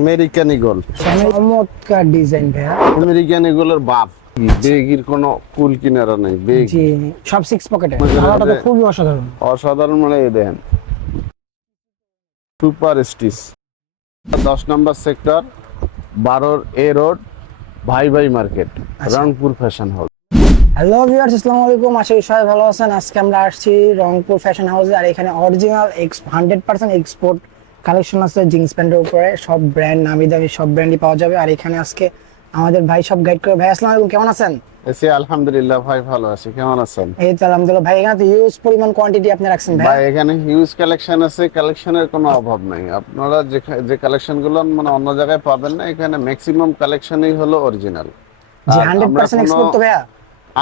American eagle চমৎকার design ভাইয়া। American ইগলের বাপ। বেগির কোনো কুল কিনারা নেই বেগ। সব সিক্স পকেটে তো খুবই অসাধারণ। অসাধারণ মানে এই দেখেন সুপার স্টিচ। দশ নম্বর সেক্টর বারোর এ রোড ভাই ভাই মার্কেট আচ্ছা। Rangpur fashion house. Hello viewers আসসালামু আলাইকুম। আশা করি সবাই ভালো আছেন। আজকে আমরা আসছি রংপুর ফ্যাশন হাউসে আর এখানে original X hundred percent export collection আছে জিন্স প্যান্টের উপরে সব ব্র্যান্ড নামি দামি সব ব্র্যান্ডই পাওয়া যাবে। আর এখানে আজকে আমাদের ভাই সব গাইড করে ভাই আসসালামু আলাইকুম কেমন আছেন? এসে আলহামদুলিল্লাহ ভাই ভালো আছি। কেমন আছেন? এই তো আলহামদুলিল্লাহ। ভাই এখানে তো ইউজ পরিমাণ কোয়ান্টিটি আপনি রাখছেন ভাই। ভাই এখানে হিউজ কালেকশন আছে। কালেকশনের কোনো অভাব নাই। আপনারা যে যে কালেকশনগুলো মানে অন্য জায়গায় পাবেন না এখানে ম্যাক্সিমাম কালেকশনই হলো অরিজিনাল হান্ড্রেড পার্সেন্ট এক্সপোর্ট তো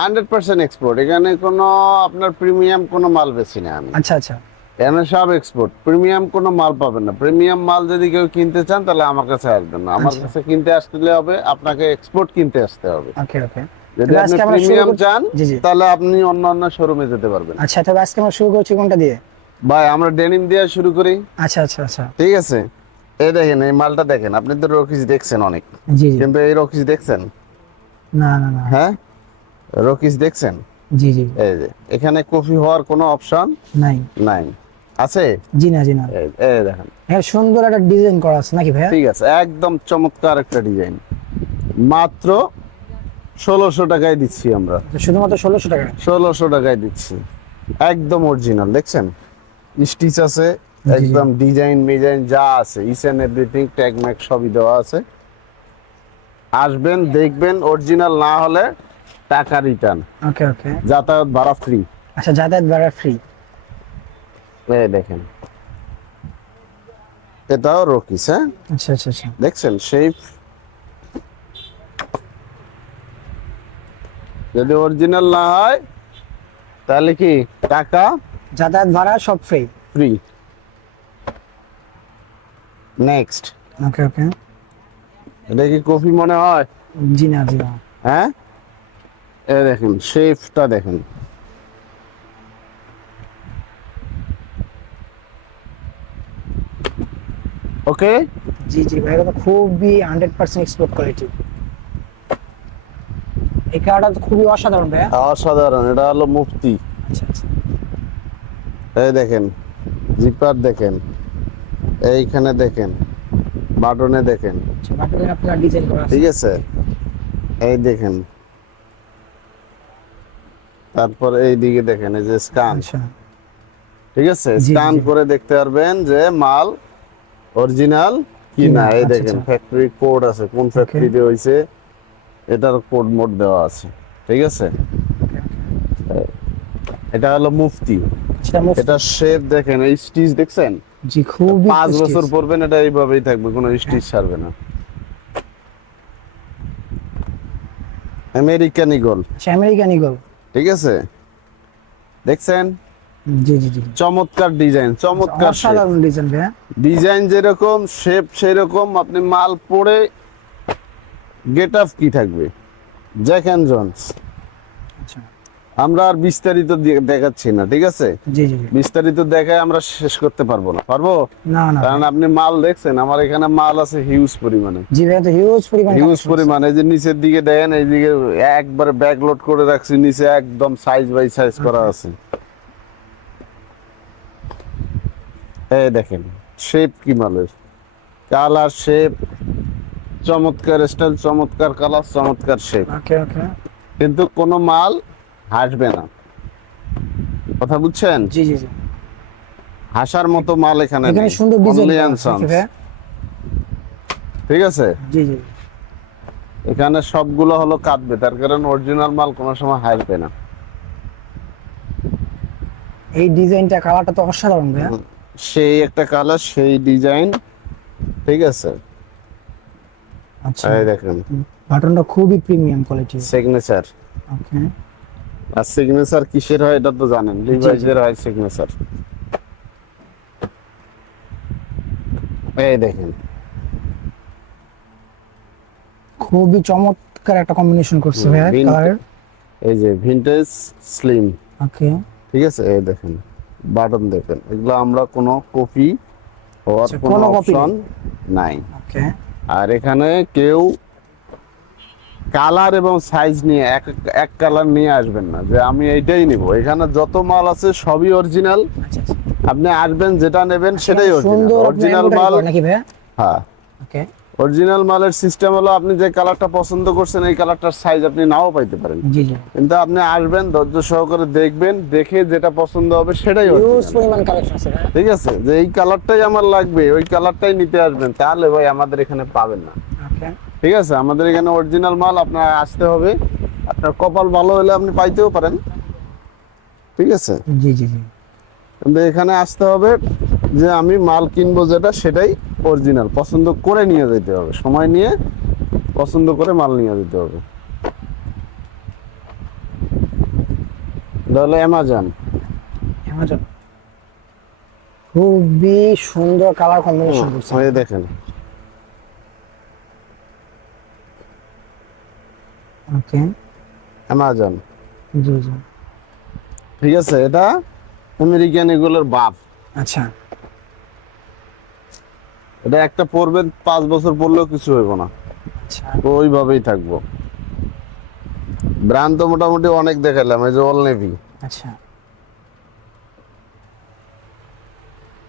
হান্ড্রেড পার্সেন্ট এক্সপোর্ট এখানে কোনো আপনার প্রিমিয়াম কোনো মাল বেশি না আমি। আচ্ছা আচ্ছা। এখানে সব এক্সপোর্ট প্রিমিয়াম কোনো মাল পাবেন না। প্রিমিয়াম মাল যদি কেউ কিনতে চান তাহলে আমার কাছে আসবেন না। আমার আচ্ছা। কাছে কিনতে আসতে হবে আপনাকে এক্সপোর্ট কিনতে আসতে হবে। ওকে ওকে। যদি আপনি প্রিমিয়াম চান তাহলে আপনি অন্য অন্য শোরুমে যেতে পারবেন। আচ্ছা তবে আজকে আমরা শুরু করছি কোনটা দিয়ে? ভাই আমরা ডেনিম দিয়ে শুরু করি। আচ্ছা আচ্ছা আচ্ছা। ঠিক আছে? এই দেখেন এই মালটা দেখেন। আপনি তো রকিস দেখছেন অনেক। কিন্তু এই রকিস দেখছেন? না না না। হ্যাঁ? রকিস দেখছেন? জি জি। এই যে এখানে কফি হওয়ার কোনো অপশন নাই। নাই। আছে? জি না জি না। এই দেখেন। হ্যাঁ সুন্দর একটা ডিজাইন করা আছে নাকি ভাইয়া? ঠিক আছে একদম চমৎকার একটা ডিজাইন। মাত্র ষোলোশো টাকায় দিচ্ছি আমরা। শুধুমাত্র ষোলোশো টাকা? ষোলোশো টাকায় দিচ্ছি। একদম অরিজিনাল দেখছেন? স্টিচ আছে একদম ডিজাইন মিজাইন যা আছে ইস এন্ড এভরিথিং ট্যাগ ম্যাক সবই দেওয়া আছে। আসবেন দেখবেন অরিজিনাল না হলে টাকা রিটার্ন ওকে ওকে যাতায়াত ভাড়া ফ্রি আচ্ছা যাতায়াত ভাড়া ফ্রি এই দেখেন। এটাও রকিস হ্যাঁ? আচ্ছা আচ্ছা আচ্ছা। দেখছেন? শেপ যদি অরিজিনাল না হয় তাহলে কি টাকা? যাতায়াত ভাড়া সব free free next okay okay এটা কি কফি মনে হয়? জি না জি হ্যাঁ? এ দেখেন শেপটা দেখেন। ওকে? জি জি ভাই এটা খুবই হান্ড্রেড পার্সেন্ট এক্সপোর্ট কোয়ালিটি এই কার্ডটা তো খুবই অসাধারণ ভাইয়া। অসাধারণ এটা হলো মুফতি। আচ্ছা আচ্ছা। এই দেখেন জিপার দেখেন এইখানে দেখেন বাটনে দেখেন। আচ্ছা বাটনে আপনার ডিজাইন করা আছে। ঠিক আছে? এই দেখেন। তারপর এই দিকে দেখেন এই যে স্ক্যান আচ্ছা। ঠিক আছে? স্ক্যান করে দেখতে পারবেন যে মাল অরিজিনাল কি না এই আচ্ছা, দেখেন আচ্ছা। ফ্যাক্টরি কোড আছে কোন ফ্যাক্টরিতে হইছে এটার কোড মোড দেওয়া আছে ঠিক আছে? এটা হলো মুফতি। এটা শেপ দেখেন এই স্টিচ দেখছেন? জি খুবই পাঁচ। বছর পরবেন এটা এইভাবেই থাকবে কোনো স্টিচ ছাড়বে না। আমেরিকান ইগল আচ্ছা আমেরিকান ইগল ঠিক আছে? দেখছেন? চমৎকার ডিজাইন চমৎকার। ডিজাইন ডিজাইন যেরকম শেপ সেরকম আপনি মাল পরে গেট আপ কি থাকবে? জ্যাক অ্যান্ড জন্স আচ্ছা। আমরা আর বিস্তারিত দেখাচ্ছি না ঠিক আছে? বিস্তারিত দেখায় আমরা শেষ করতে পারব না পারব? কারণ আপনি মাল দেখছেন আমার এখানে মাল আছে হিউজ পরিমাণে। হিউজ পরিমাণ হিউজ পরিমাণে এই যে নিচের দিকে দেখেন এই দিকে একবারে ব্যাক লোড করে রাখছি নিচে একদম সাইজ বাই সাইজ করা আছে। এই দেখেন শেপ কি মালের? কালার শেপ চমৎকার স্টাইল চমৎকার কালার চমৎকার শেপ ওকে ওকে কিন্তু কোনো মাল হাসবে না। কথা বুঝছেন? জি জি হাসার মতো মাল এখানে এখানে। সুন্দর ডিজাইন। ঠিক আছে? জি জি এখানে সবগুলো হলো কাঁদবে তার কারণ অরিজিনাল মাল কোনো সময় হাসবে না। এই ডিজাইনটা কালারটা তো অসাধারণ ভাইয়া। সেই একটা কালার সেই ডিজাইন ঠিক আছে? আচ্ছা। এই দেখেন। বাটনটা খুবই প্রিমিয়াম কোয়ালিটি সিগনেচার ওকে। আর সিগনেচার কিসের হয় এটা তো জানেন লিভাইজের হয় সিগনেচার এই দেখেন। খুবই চমৎকার একটা কম্বিনেশন করছে mint- কালার এই যে ভিন্টেজ স্লিম ওকে। ঠিক আছে? এই দেখেন। বাটন দেখেন। এগুলো আমরা কোনো কপি হওয়ার আচ্ছা, কোনো অপশন নাই। ওকে আর এখানে কেউ কালার এবং সাইজ নিয়ে এক এক কালার নিয়ে আসবেন না যে আমি এইটাই নিব। এখানে যত মাল আছে সবই অরিজিনাল আচ্ছা আচ্ছা। আপনি আসবেন যেটা নেবেন সেটাই অরিজিনাল অরিজিনাল মাল হ্যাঁ। ওকে অরিজিনাল মালের সিস্টেম হলো আপনি যে কালারটা পছন্দ করছেন এই কালারটার সাইজ আপনি নাও পাইতে পারেন। জি জি। কিন্তু আপনি আসবেন ধৈর্য সহকারে দেখবেন দেখে যেটা পছন্দ হবে সেটাই ঠিক আছে? যে এই কালারটাই আমার লাগবে ওই কালারটাই নিতে আসবেন তাহলে ভাই আমাদের এখানে পাবেন না। ওকে ঠিক আছে? আমাদের এখানে অরিজিনাল মাল আপনার আসতে হবে। আপনার কপাল ভালো হলে আপনি পাইতেও পারেন। ঠিক আছে? জি জি জি। কিন্তু এখানে আসতে হবে। যে আমি মাল কিনবো যেটা সেটাই অরিজিনাল পছন্দ করে নিয়ে যেতে হবে। সময় নিয়ে পছন্দ করে মাল নিয়ে যেতে হবে। এটা হলো অ্যামাজন অ্যামাজন খুবই সুন্দর কালার কম্বিনেশন করছে। এই দেখেন। ওকে। অ্যামাজন জি জি। ঠিক আছে এটা আমেরিকান এগুলোর বাপ। আচ্ছা। এটা একটা পরবেন পাঁচ বছর পরলেও কিছু হইব না। আচ্ছা। ওইভাবেই থাকব। ব্র্যান্ড তো মোটামুটি অনেক দেখালাম এই যে অল নেভি আচ্ছা।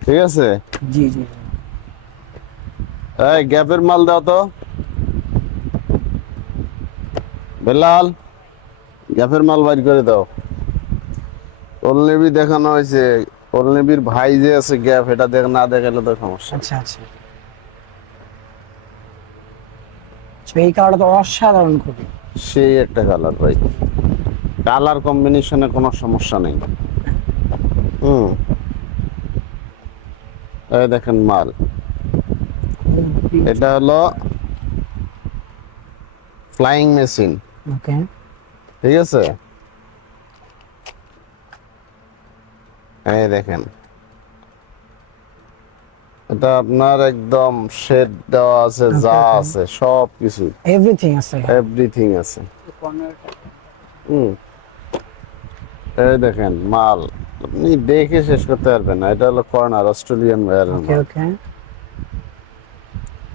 ঠিক আছে? জি জি। এই গ্যাপের মাল দাও তো। বেলাল গ্যাপের মাল বাইর করে দাও। অল নেভি দেখানো হয়েছে। অল নেভির ভাই যে আছে গ্যাপ এটা দেখ না দেখালে তো সমস্যা। আচ্ছা আচ্ছা আচ্ছা, এই কালারটা তো অসাধারণ খুবই। সেই একটা কালার ভাই। কালার কম্বিনেশনে কোনো সমস্যা নেই। হুম। এই দেখেন মাল। এটা হলো ফ্লাইং মেশিন ওকে। ঠিক আছে? এই দেখেন। এটা আপনার একদম শেড দেওয়া আছে যা আছে সব কিছু। এভরিথিং আছে। এভরিথিং আছে। হুম। এই দেখেন মাল। আপনি দেখে শেষ করতে পারবেন না। এটা হলো কর্নার অস্ট্রেলিয়ান ওয়্যারের ওকে ওকে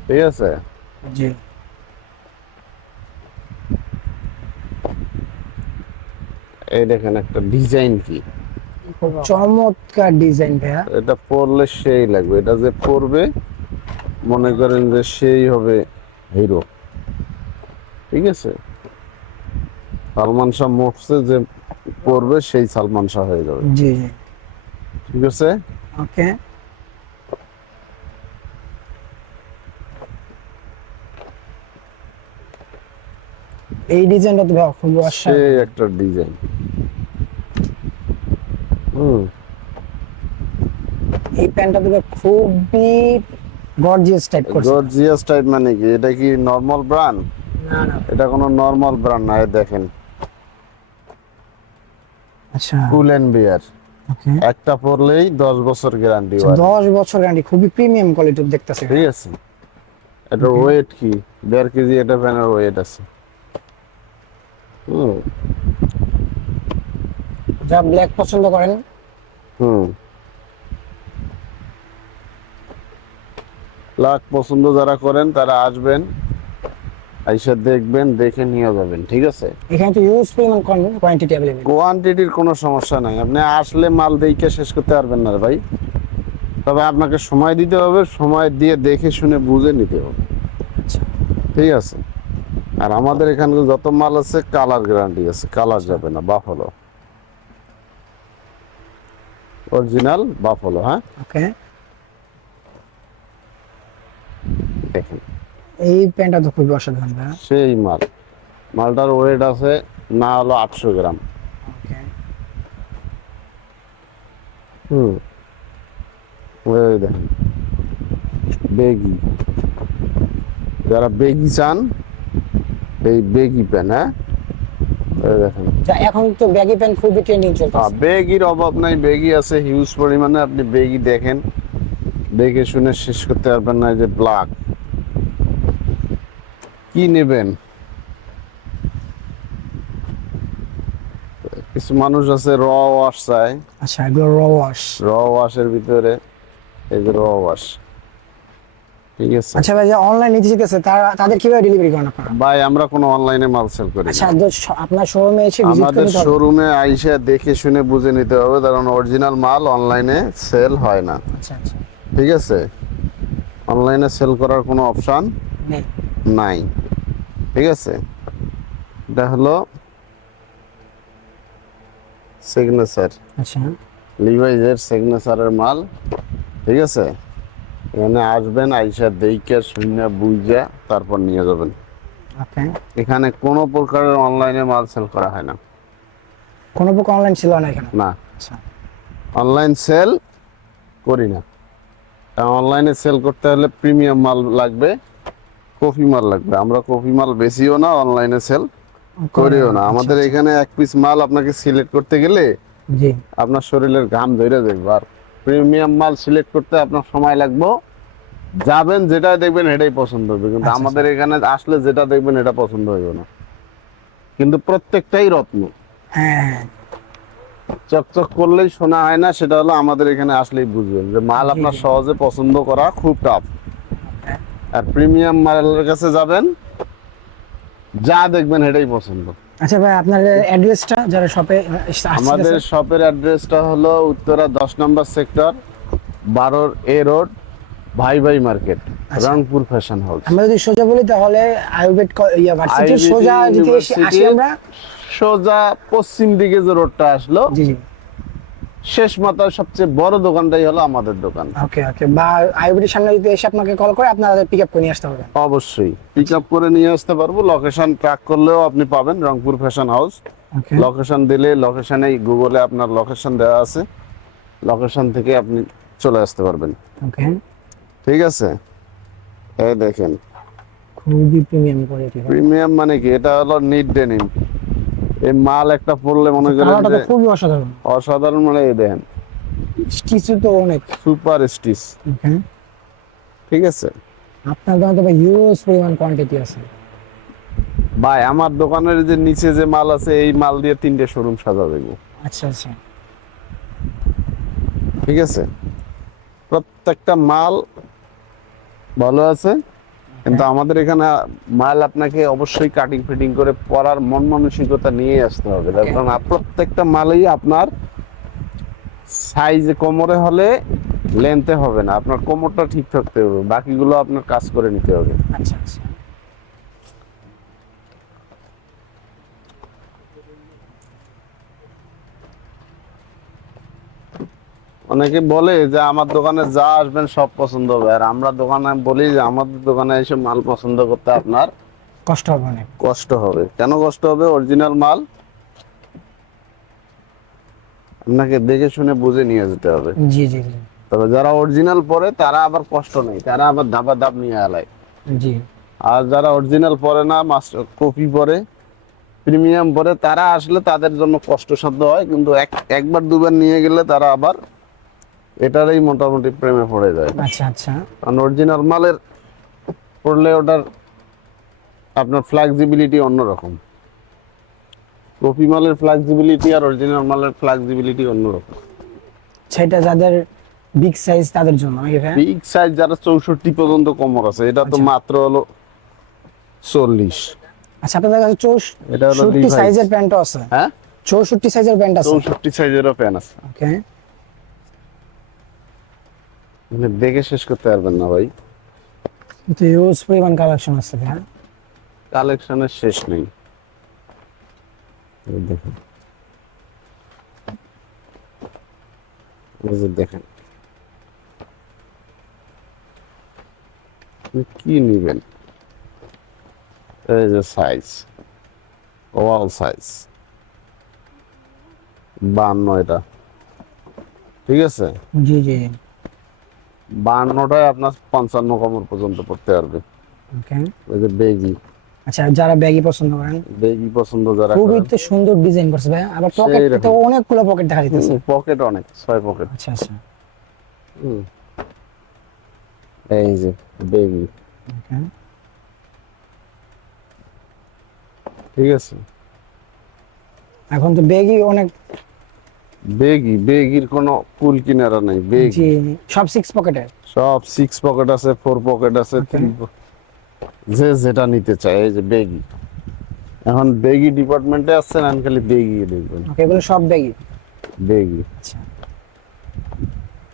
ঠিক আছে? জি। এই দেখেন একটা ডিজাইন কি? খুব চমৎকার ডিজাইন ভাইয়া। এটা পরলে সেই লাগবে। এটা যে পরবে মনে করেন যে সেই হবে হিরো ঠিক আছে? সালমান শাহ মরছে যে পরবে সেই সালমান শাহ হয়ে যাবে। জি জি। ঠিক আছে? ওকে। এই ডিজাইনটা তো খুব সেই একটা ডিজাইন হুম এই প্যান্টটা তো খুবই গর্জিয়াস টাইপ করছে। গর্জিয়াস টাইপ মানে কি? এটা কি নর্মাল ব্র্যান্ড না না। এটা কোনো নর্মাল ব্র্যান্ড না দেখেন। আচ্ছা। কুল এন্ড বিয়ার একটা পরলেই দশ বছর গ্যারান্টি দশ বছর গ্যারান্টি খুবই প্রিমিয়াম কোয়ালিটির দেখতেছে। ঠিক আছে। এটার ওয়েট কি? দেড় কেজি এটা প্যানের ওয়েট আছে। হুম। যা ব্ল্যাক পছন্দ করেন হুম। লাখ পছন্দ যারা করেন তারা আসবেন আইসা দেখবেন দেখে নিয়ে যাবেন ঠিক আছে? এখানে তো ইউজ পরিমাণ কোয়ান্টিটি অ্যাভেলেবল কোয়ান্টিটির কোনো সমস্যা নাই। আপনি আসলে মাল দেখে শেষ করতে পারবেন না ভাই। তবে আপনাকে সময় দিতে হবে সময় দিয়ে দেখে শুনে বুঝে নিতে হবে। আচ্ছা। ঠিক আছে? আর আমাদের এখানে যত মাল আছে কালার গ্যারান্টি আছে। কালার যাবে না বাফলো অরিজিনাল বাফলো হ্যাঁ? ওকে দেখেন। এই প্যান্টটা তো খুবই অসাধারণ সেই মাল। মালটার ওয়েট আছে না হলো আটশো গ্রাম। হুম। ওই দেখেন। বেগি। যারা বেগি চান এই বেগি প্যান হ্যাঁ? দেখেন। এখন তো ব্যাগি প্যান্ট খুবই ট্রেন্ডিং চলতেছে। বেগির অভাব নাই বেগি আছে হিউজ পরিমাণে। আপনি বেগি দেখেন দেখে শুনে শেষ করতে পারবেন না যে ব্ল্যাক কি নেবেন? কিছু মানুষ আছে র ওয়াশ চায়। আচ্ছা এগুলো র ওয়াশ র ওয়াশের ভিতরে এই যে র ওয়াশ ঠিক আছে? আচ্ছা ভাই যে অনলাইন নিতে শিখেছে তারা তাদের কীভাবে ডেলিভারি করেন আপনারা? ভাই আমরা কোনো অনলাইনে মাল সেল করি না। আচ্ছা আপনার শোরুমে এসে ভিজিট আমাদের করতে হবে। শোরুমে আইসা দেখে শুনে বুঝে নিতে হবে কারণ অরিজিনাল মাল অনলাইনে সেল হয় না। আচ্ছা আচ্ছা। ঠিক আছে? অনলাইনে সেল করার কোনো অপশন নেই। নাই। ঠিক আছে? এটা হলো সিগনেচার আচ্ছা। লিভাইজের সিগনেচারের মাল ঠিক আছে? এখানে আসবেন আইসা দেখে শুনে বুঝা তারপর নিয়ে যাবেন। এখানে কোনো প্রকারের অনলাইনে মাল সেল করা হয় না। কোনো প্রকার অনলাইন ছিল না এখানে? না। আচ্ছা। অনলাইন সেল করি না। অনলাইনে সেল করতে হলে প্রিমিয়াম মাল লাগবে। কফি মাল লাগবে। আমরা কফি মাল বেশিও না অনলাইনে সেল করিও না। আচ্ছা, আমাদের আচ্ছা। এখানে এক পিস মাল আপনাকে সিলেক্ট করতে গেলে জি। আপনার শরীরের ঘাম ধরে দেখব। আর প্রিমিয়াম মাল সিলেক্ট করতে আপনার সময় লাগবে। যাবেন যেটা দেখবেন এটাই পছন্দ হবে। কিন্তু আচ্ছা, আমাদের এখানে আসলে যেটা দেখবেন এটা পছন্দ হইব না। কিন্তু প্রত্যেকটাই রত্ন। হ্যাঁ। চকচক করলেই শোনা হয় না সেটা হলো আমাদের এখানে আসলেই বুঝবেন যে মাল আপনার সহজে পছন্দ করা খুব টাফ আর প্রিমিয়াম কাছে যাবেন যা দেখবেন এটাই পছন্দ। আচ্ছা ভাই আপনার অ্যাড্রেসটা যারা শপে আমাদের শপের অ্যাড্রেসটা হলো উত্তরা দশ নম্বর সেক্টর বারোর এ রোড ভাই ভাই মার্কেট আচ্ছা। Rangpur fashion house. আমরা যদি সোজা বলি তাহলে আয়ুর্বেদ ইয়া সোজা যদি আসি আমরা। সোজা পশ্চিম দিকে যে রোডটা আসলো জি জি। শেষ মাথার সবচেয়ে বড় দোকানটাই হলো আমাদের দোকান। ওকে ওকে। বা আয়ুর্বেদের সামনে যদি এসে আপনাকে কল করে আপনারা পিক আপ করে নিয়ে আসতে হবে। অবশ্যই। পিক আপ করে নিয়ে আসতে পারব। লোকেশন ট্র্যাক করলেও আপনি পাবেন রংপুর ফ্যাশন হাউস লোকেশন দিলে লোকেশনে গুগলে আপনার লোকেশন দেওয়া আছে। লোকেশন থেকে আপনি চলে আসতে পারবেন। ওকে। ঠিক আছে? এই দেখেন। খুবই প্রিমিয়াম কোয়ালিটি প্রিমিয়াম মানে কি? এটা হলো নিট ডেনিম। এই মাল একটা পড়লে মনে করেন যে খুবই অসাধারণ। অসাধারণ মানে এই দেখেন। কিছু তো অনেক। Super stitch. ঠিক আছে? আপনার দোকানে তো ভাই হিউজ পরিমাণ কোয়ান্টিটি আছে। ভাই আমার দোকানের যে নিচে যে মাল আছে এই মাল দিয়ে তিনটে শোরুম সাজা দেবো। আচ্ছা আচ্ছা। ঠিক আছে? প্রত্যেকটা মাল ভালো আছে? কিন্তু আমাদের এখানে মাল আপনাকে অবশ্যই কাটিং ফিটিং করে পরার মন মানসিকতা নিয়ে আসতে হবে। কারণ প্রত্যেকটা মালই আপনার সাইজে কোমরে হলে লেনতে হবে না। আপনার কোমরটা ঠিক থাকতে হবে। বাকিগুলো আপনার কাজ করে নিতে হবে। আচ্ছা আচ্ছা। অনেকে বলে যে আমার দোকানে যা আসবেন সব পছন্দ হবে। আর আমরা দোকানে বলি যে আমাদের দোকানে এসে মাল পছন্দ করতে আপনার কষ্ট হবে অনেক। কষ্ট হবে। কেন কষ্ট হবে? অরিজিনাল মাল আপনাকে দেখে শুনে বুঝে নিয়ে যেতে হবে। জি জি তবে যারা অরিজিনাল পরে তারা আবার কষ্ট নেই। তারা আবার ধাপা ধাপ নিয়ে আলায়। জি। আর যারা অরিজিনাল পরে না মাস্টার কপি পরে প্রিমিয়াম পরে তারা আসলে তাদের জন্য কষ্টসাধ্য হয়। কিন্তু এক একবার দুবার নিয়ে গেলে তারা আবার এটারই মোটামুটি প্রেমে পড়ে যায়। আচ্ছা আচ্ছা। কারণ অরিজিনাল মালের পড়লে ওটার আপনার ফ্লেক্সিবিলিটি অন্যরকম। কপি মালের ফ্লেক্সিবিলিটি আর অরিজিনাল মালের ফ্লেক্সিবিলিটি অন্যরকম। সেটা যাদের বিগ সাইজ তাদের জন্য বিগ সাইজ যারা চৌষট্টি পর্যন্ত কোমর আছে এটা তো আচ্ছা। মাত্র হলো চল্লিশ। আচ্ছা আপনাদের কাছে এটা হলো চৌষট্টি। সাইজের প্যান্টও আছে। হ্যাঁ? চৌষট্টি সাইজের প্যান্ট আছে। চৌষট্টি সাইজেরও প্যান্ট আছে। ওকে মানে দেখে শেষ করতে পারবেন না ভাই। তো হিউজ পরিমাণ কালেকশন আছে ভাই কালেকশনের শেষ নেই। দেখেন। দেখেন। কি নিবেন? এই যে সাইজ ওয়াল সাইজ বান্ন এটা। ঠিক আছে? জি জি। বান্নটায় আপনার পঞ্চান্ন কমর পর্যন্ত পড়তে পারবে। ওকে ওই যে বেগি। আচ্ছা যারা ব্যাগই পছন্দ করেন? বেগি পছন্দ যারা খুবই তো সুন্দর ডিজাইন করছে ভাই আবার পকেট তো অনেকগুলো পকেট দেখা যাইতেছে। পকেট অনেক ছয় পকেট আচ্ছা আচ্ছা। এই যে ওকে ঠিক আছে। এখন তো ব্যাগই অনেক বেগি বেগির কোনো কুল কিনারা নাই বেগ। সব সিক্স পকেটের সব সিক্স পকেট আছে ফোর পকেট আছে যে যেটা নিতে চায় এই যে বেগি। এখন বেগি ডিপার্টমেন্টে আসছেন আমি খালি বেগি দেখবেন। এগুলো সব ব্যাগই বেগি। আচ্ছা।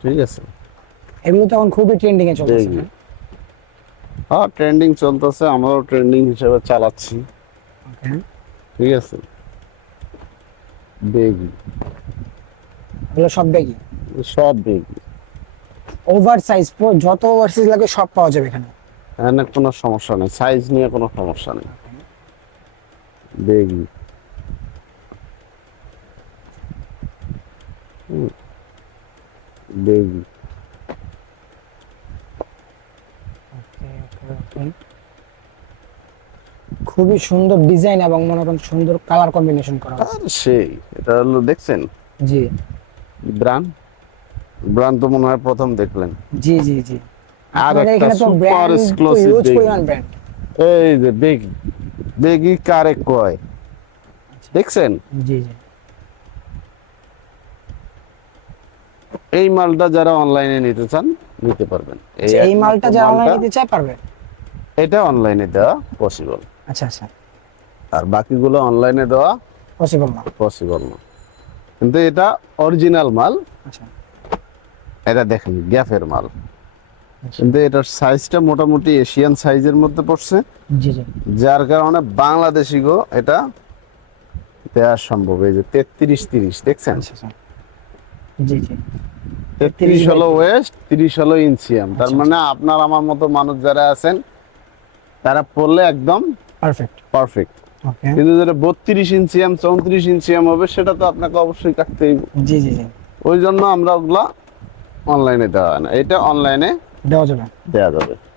ঠিক আছে। এগুলো তো এখন খুবই ট্রেন্ডিং এ চলতেছে বেগি। হ্যাঁ ট্রেন্ডিং চলতেছে আমরাও ট্রেন্ডিং হিসেবে চালাচ্ছি। ঠিক আছে। বেগি। এগুলো সব ব্যাগই? সব বেগি ওভার সাইজ যত ওভার সাইজ লাগে সব পাওয়া যাবে এখানে? এখানে কোনো সমস্যা নেই সাইজ নিয়ে কোনো সমস্যা নেই। হুম। বেগি খুবই সুন্দর ডিজাইন এবং মনে করেন সুন্দর কালার কম্বিনেশন করা আছে সেই এটা হলো দেখছেন? জি। ব্রান? ব্রান তো মনে হয় প্রথম দেখলেন। জি জি জি। আর একটা ব্র্যান্ড। পরিমাণ ব্র্যান্ড এই যে বেগি বেগি কারে কয়? দেখছেন? জি জি। এই মালটা যারা অনলাইনে নিতে চান নিতে পারবেন। আচ্ছা, এই মালটা যারা অনলাইন নিতে চায় পারবে? এটা অনলাইনে দেওয়া পসিবল আচ্ছা আচ্ছা। আর বাকিগুলো অনলাইনে দেওয়া পসিবল না। পসিবল না। কিন্তু এটা অরিজিনাল মাল। আচ্ছা। এটা দেখেন গ্যাপের মাল। কিন্তু এটার সাইজটা মোটামুটি এশিয়ান সাইজের মধ্যে পড়ছে। যার কারণে বাংলাদেশি গো এটা দেওয়া সম্ভব। এই যে তেত্রিশ তিরিশ দেখছেন? আচ্ছা আচ্ছা। জি জি। তেত্রিশ হলো ওয়েস্ট তিরিশ হলো ইঞ্চিয়াম তার আচ্ছা, মানে আপনার আমার মতো মানুষ যারা আছেন তারা পড়লে একদম পারফেক্ট পারফেক্ট কিন্তু যেটা বত্রিশ ইঞ্চি এম চৌত্রিশ ইঞ্চি এম হবে সেটা তো আপনাকে অবশ্যই কাটতেই। জি জি জি। ওই জন্য আমরা ওগুলা অনলাইনে দেওয়া হয় না। এটা অনলাইনে দেওয়া যাবে। দেওয়া যাবে।